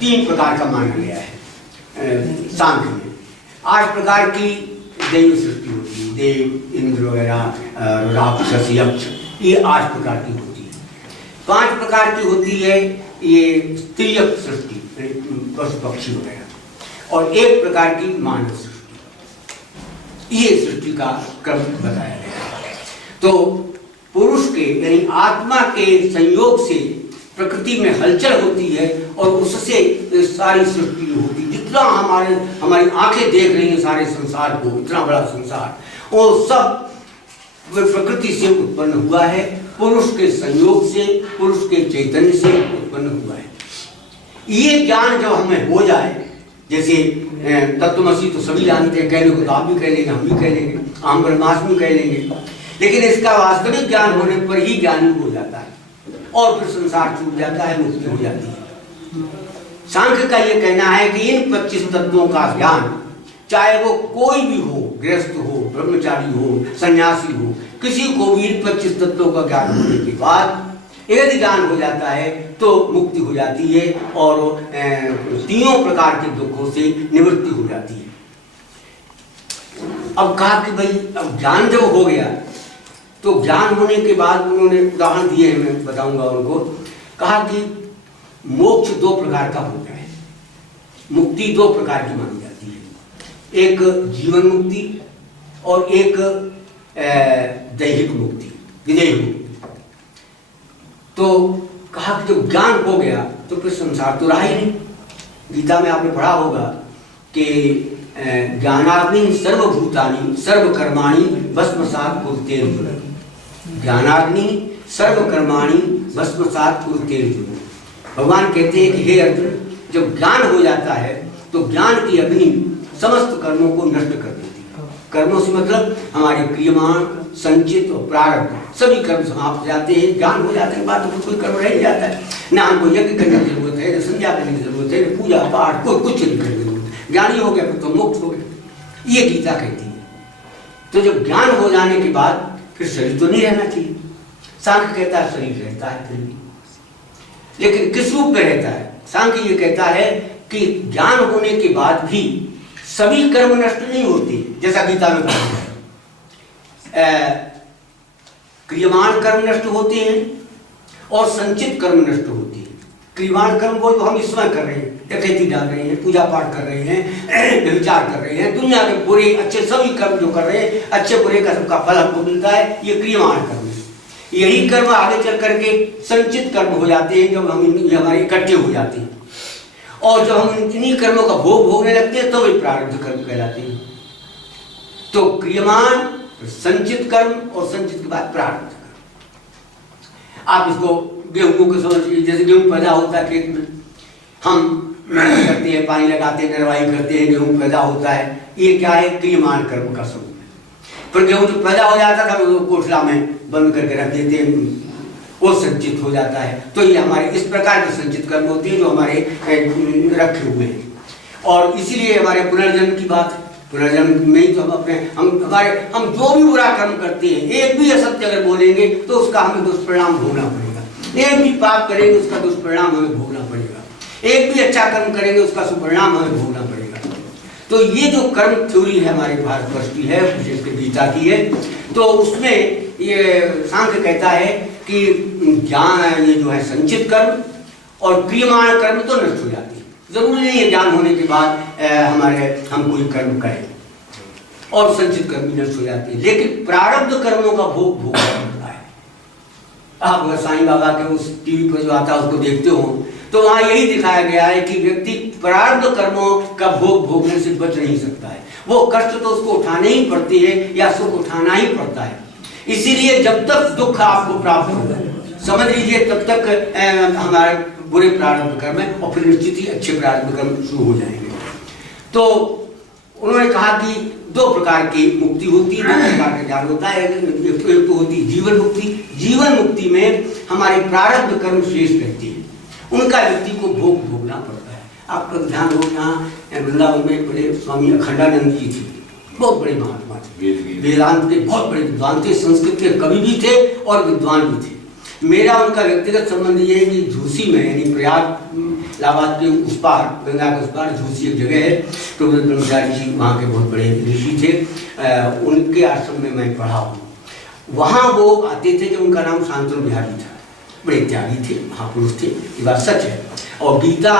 3 प्रकार का माना गया है सांख्य में। 8 प्रकार की दैव सृष्टि होती है, देव, इंद्र वगैरह, राक्षस, यक्ष, ये 8 प्रकार की होती है। 5 प्रकार की होती है ये स्त्रीयक सृष्टि, पशु पक्षी वगैरह, और 1 प्रकार की मानव सृष्टि। ये सृष्टि का क्रम बताया गया है। तो पुरुष के यानी आत्मा के संयोग से प्रकृति में हलचल होती है और उससे सारी सृष्टि होती है। जितना हमारी आंखें देख रही हैं सारे संसार को, इतना बड़ा संसार, वो सब प्रकृति से उत्पन्न हुआ है, पुरुष के संयोग से, पुरुष के चैतन्य से उत्पन्न हुआ है। ये ज्ञान जब हमें हो जाए, जैसे तत्वमसि तो सभी जानते हैं, कहने को तो आप भी कह लेंगे, हम भी कह लेंगे, हम ब्रह्मास्मि कह लेंगे, लेकिन इसका वास्तविक ज्ञान होने पर ही ज्ञानी हो जाता है और फिर संसार छूट जाता है, मुक्ति हो जाती है। सांख्य का ये कहना है कि इन 25 तत्वों का ज्ञान, चाहे वो कोई भी हो, गृहस्थ हो, ब्रह्मचारी हो, सन्यासी हो, किसी को भी इन 25 तत्वों का ज्ञान होने के बाद यदि ज्ञान हो जाता है तो मुक्ति हो जाती है और तीनों प्रकार के दुखों से निवृत्ति हो जाती है। अब कहा कि भाई अब ज्ञान जब हो गया तो ज्ञान होने के बाद उन्होंने उदाहरण दिए हैं, मैं बताऊंगा उनको। कहा कि मोक्ष दो प्रकार का होता है, मुक्ति दो प्रकार की मानी जाती है, एक जीवन मुक्ति और एक दैहिक मुक्ति, विदेह मुक्ति। तो कहा कि जब ज्ञान हो गया तो फिर संसार तो रहा ही नहीं। गीता में आपने पढ़ा होगा कि ज्ञानाग्नि सर्वभूतानि सर्वकर्माणि भस्मसात् कुरुते अर्जुन। ज्ञानाग्नि सर्वकर्माणि भस्मसात् कुरुते अर्जुन। भगवान कहते हैं कि हे अर्जुन, जब ज्ञान हो जाता है तो ज्ञान की अग्नि समस्त कर्मों को नष्ट कर देती है। कर्मों से मतलब हमारे क्रियमाण, संचित और प्रारब्ध सभी कर्म समाप्त हो जाते हैं। ज्ञान हो जाने के बाद तो कोई कर्म रह नहीं जाता है। ना हमको यज्ञ करने की जरूरत है, ना संध्या करने की जरूरत है, ना पूजा पाठ, कोई कुछ नहीं करने की जरूरत है। ज्ञानी हो गया फिर तो मुक्त हो गया, ये गीता कहती है। तो जब ज्ञान हो जाने के बाद फिर शरीर तो नहीं रहना चाहिए। सांख्य कहता है शरीर रहता है फिर भी, लेकिन किस रूप में रहता है? सांख्य ये कहता है कि ज्ञान होने के बाद भी सभी कर्म नष्ट नहीं होते, जैसा गीता में कहा है। क्रियमाण कर्म नष्ट होते हैं और संचित कर्म नष्ट होते हैं। क्रियमाण कर्म वो जो हम इस समय कर रहे हैं, डकैती डाल रहे हैं, पूजा पाठ कर रहे हैं, विचार कर रहे हैं, दुनिया के बुरे अच्छे सभी कर्म जो कर रहे हैं, अच्छे बुरे का सबका फल हमको मिलता है, ये क्रियमाण कर्म है। यही कर्म आगे चल करके संचित कर्म हो जाते हैं, जब हम हमारे इकट्ठे हो जाते हैं। और जब हम इन्हीं कर्मों का भोग भोगने लगते हैं तो वे प्रारब्ध कर्म कहलाते हैं। तो क्रियमाण, संचित कर्म और संचित के बाद प्रारब्ध कर्म। आप इसको गेहूं को समझिए, जैसे गेहूं पैदा होता है खेत में, हम मेहनत करते हैं, पानी लगाते हैं, नरवाई करते हैं, गेहूं पैदा होता है, ये क्या है? क्रियमाण कर्म का स्वरूप है। फिर गेहूं जो पैदा हो जाता था वो कोठला में बंद करके रख देते हैं, वो संचित हो जाता है। तो ये हमारे इस प्रकार के संचित कर्म होते हैं जो हमारे रखे हुए हैं। और इसीलिए हमारे पुनर्जन्म की बात है। पुनर्जन्म में ही तो हम जो भी बुरा कर्म करते हैं, एक भी असत्य अगर बोलेंगे तो उसका हमें दुष्परिणाम भोगना पड़ेगा। एक भी पाप करेंगे उसका दुष्परिणाम हमें भोगना पड़ेगा। एक भी अच्छा कर्म करेंगे उसका सुपरिणाम हमें भोगना पड़ेगा। तो ये जो कर्म थ्योरी है हमारे भारतवर्ष की है, विशेषकर गीता की है, तो उसमें ये सांख्य कहता है कि ज्ञान ये जो है संचित कर्म और क्रियमाण कर्म तो नष्ट हो जाती है। जरूरी नहीं है ज्ञान होने के बाद हम कोई कर्म करें, और संचित कर्म भी नष्ट हो जाती है, लेकिन प्रारब्ध कर्मों का भोग भोगना पड़ता है। आप अगर साईं बाबा के उस टीवी पर जो आता है उसको देखते हो तो वहां यही दिखाया गया है कि व्यक्ति प्रारब्ध कर्मों का भोग भोगने से बच नहीं सकता है। वो कष्ट तो उसको उठाने ही पड़ती है या सुख उठाना ही पड़ता है। इसीलिए जब तक दुख आपको प्राप्त होगा, समझ लीजिए तब तक हमारे बुरे प्रारब्ध कर्म है, और फिर निश्चित ही अच्छे प्रारब्ध कर्म शुरू हो जाएंगे। तो उन्होंने कहा कि दो प्रकार की मुक्ति होती है, दो प्रकार का ज्ञान होता है। एक तो होती है जीवन मुक्ति। जीवन मुक्ति में हमारे प्रारब्ध कर्म शेष रहते हैं, उनका व्यक्ति को भोग भोगना पड़ता है। आपका ध्यान हो, यहाँ वृंदावन में बड़े स्वामी अखंडानंद जी थे, बहुत बड़े महात्मा थे, वेदांत के बहुत बड़े विद्वान थे, संस्कृत के कवि भी थे और विद्वान भी थे। मेरा उनका व्यक्तिगत संबंध ये है कि झूसी में, यानी प्रयाग इलाहाबाद के उस पार, गंगा के उस पार झूसी एक जगह है, तो ब्रह्मचारी जी वहाँ के बहुत बड़े ऋषि थे, उनके आश्रम में मैं पढ़ा हूँ। वहाँ वो आते थे, जो उनका नाम शांतनु बिहारी था, बड़े त्यागी थे, महापुरुष थे, ये बात सच है। और गीता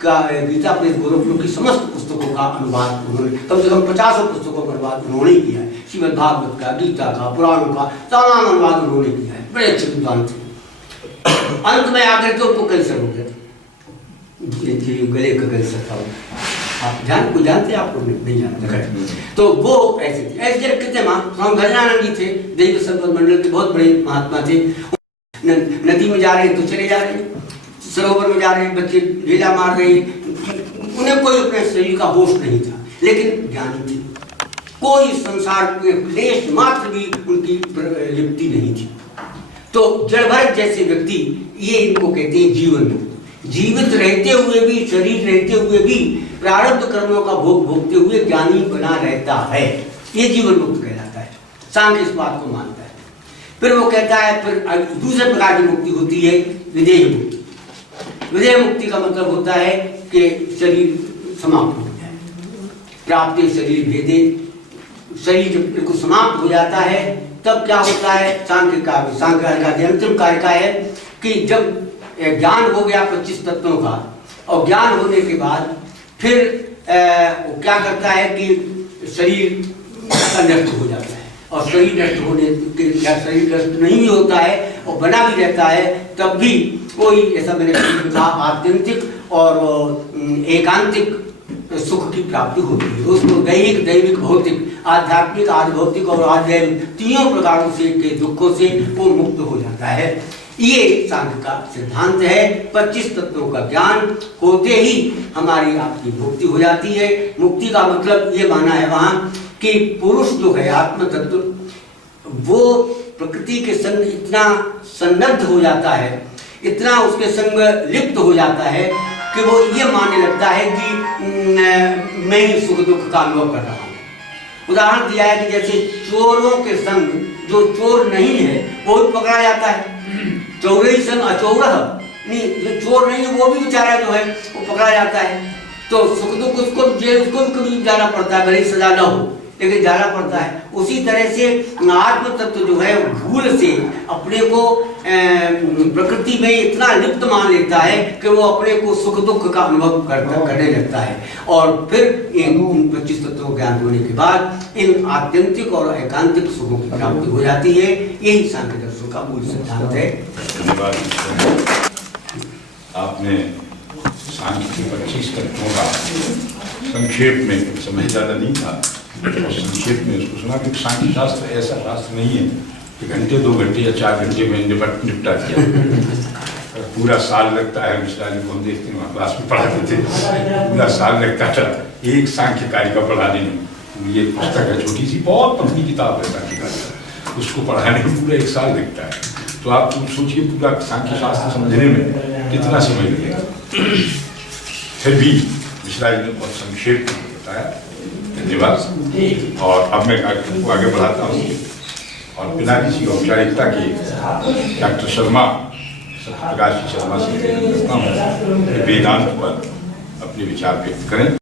प्रेस गोरखपुर की समस्त पुस्तकों का अनुवाद उन्होंने, कम से कम 50 पुस्तकों का अनुवाद उन्होंने किया है। श्रीमद् भागवत का, गीता का, पुराणों का तमाम अनुवाद उन्होंने किया है। बड़े अच्छे विद्वान थे। अंत में आकर के उनको कैंसर हो गया, गले का कैंसर था। आप जानते आपको नहीं जानते। तो वो ऐसे थे, ऐसे कितने स्वामी भजनानंद जी थे, दैव संपद मंडल के बहुत बड़े महात्मा थे। नदी में जा रहे हैं तो चले जा रहे हैं, सरोवर में जा रहे हैं, बच्चे लीला मार रहे हैं, उन्हें कोई अपने शरीर का होश नहीं था, लेकिन ज्ञानी थे। कोई संसार के क्लेश मात्र भी उनकी लिप्ति नहीं थी। तो जड़भरत जैसे व्यक्ति, ये इनको कहते हैं जीवन मुक्त। जीवित रहते हुए भी, शरीर रहते हुए भी प्रारब्ध कर्मों का भोग भोगते हुए ज्ञानी बना रहता है, ये जीवन मुक्त कहलाता है। सांख्य इस बात को मानता है। फिर वो कहता है, फिर दूसरे प्रकार की मुक्ति होती है विदेह मुक्ति। विदेह मुक्ति का मतलब होता है कि शरीर समाप्त हो जाए, प्राप्ति शरीर भेदे, शरीर जब बिल्कुल समाप्त हो जाता है तब क्या होता है, सांख्य का अंतिम कार्य का है कि जब ज्ञान हो गया 25 तत्वों का, और ज्ञान होने के बाद फिर वो क्या करता है कि शरीर का नष्ट हो जाता है, और शरीर नष्ट होने के, शरीर नष्ट नहीं भी होता है और बना भी रहता है, तब भी कोई, ऐसा मैंने कहा, आत्यंतिक और एकांतिक सुख की प्राप्ति होती है। उसको दैहिक, दैविक, भौतिक, आध्यात्मिक, आध्भौतिक और आध्यात्मिक तीनों प्रकारों से के दुखों से वो मुक्त हो जाता है। ये सांख्य का सिद्धांत है। 25 तत्वों का ज्ञान होते ही हमारी आपकी मुक्ति हो जाती है। मुक्ति का मतलब ये माना है वहाँ कि पुरुष जो है आत्म तत्व, वो प्रकृति के संग इतना संलग्न हो जाता है, इतना उसके संग लिप्त हो जाता है कि वो ये मानने लगता है कि मैं ही सुख दुख का अनुभव कर रहा हूँ। उदाहरण दिया है कि जैसे चोरों के संग जो चोर नहीं है वो भी पकड़ा जाता है, चौरे संग अचौरह, नहीं जो चोर नहीं है वो भी बेचारा जो है वो पकड़ा जाता है। तो सुख दुख उसको जेल, उसको भी कभी जाना पड़ता है, भले सजा न हो लेकिन जाना पड़ता है। उसी तरह से आत्म तत्व जो है भूल से अपने को प्रकृति में इतना लिप्त मान लेता है कि वो अपने को सुख दुख का अनुभव करने लगता है, और फिर इन 25 तत्वों का ज्ञान होने के बाद इन आत्यंतिक और एकांतिक सुखों की प्राप्ति हो जाती है। यही सांख्य दर्शन का मूल सिद्धांत है। आपने सांख्य के 25 तत्वों का संक्षेप में, समय ज्यादा नहीं था, और संक्षेप में उसको सुना कि सांख्य शास्त्र ऐसा शास्त्र नहीं है कि घंटे 2 घंटे या 4 घंटे में निपटा दिया। पूरा साल लगता है, मिश्रा जी को हम देखते हैं वहाँ क्लास में पढ़ाते थे, पूरा साल लगता था एक सांख्य कार्य का पढ़ाने में। ये पुस्तक है, छोटी सी बहुत पतली किताब है सांख्य कार्य, उसको पढ़ाने में पूरा 1 साल लगता है। तो आप सोचिए पूरा सांख्य शास्त्र समझने में कितना समय लगेगा। फिर भी मिश्रा जी ने बहुत संक्षेप में बताया। धन्यवाद। और अब मैं कार्यक्रम को आगे बढ़ाता हूँ और बिना किसी औपचारिकता के डॉक्टर शर्मा, प्रकाश शर्मा से करता हूँ वेदांत पर अपने विचार व्यक्त करें।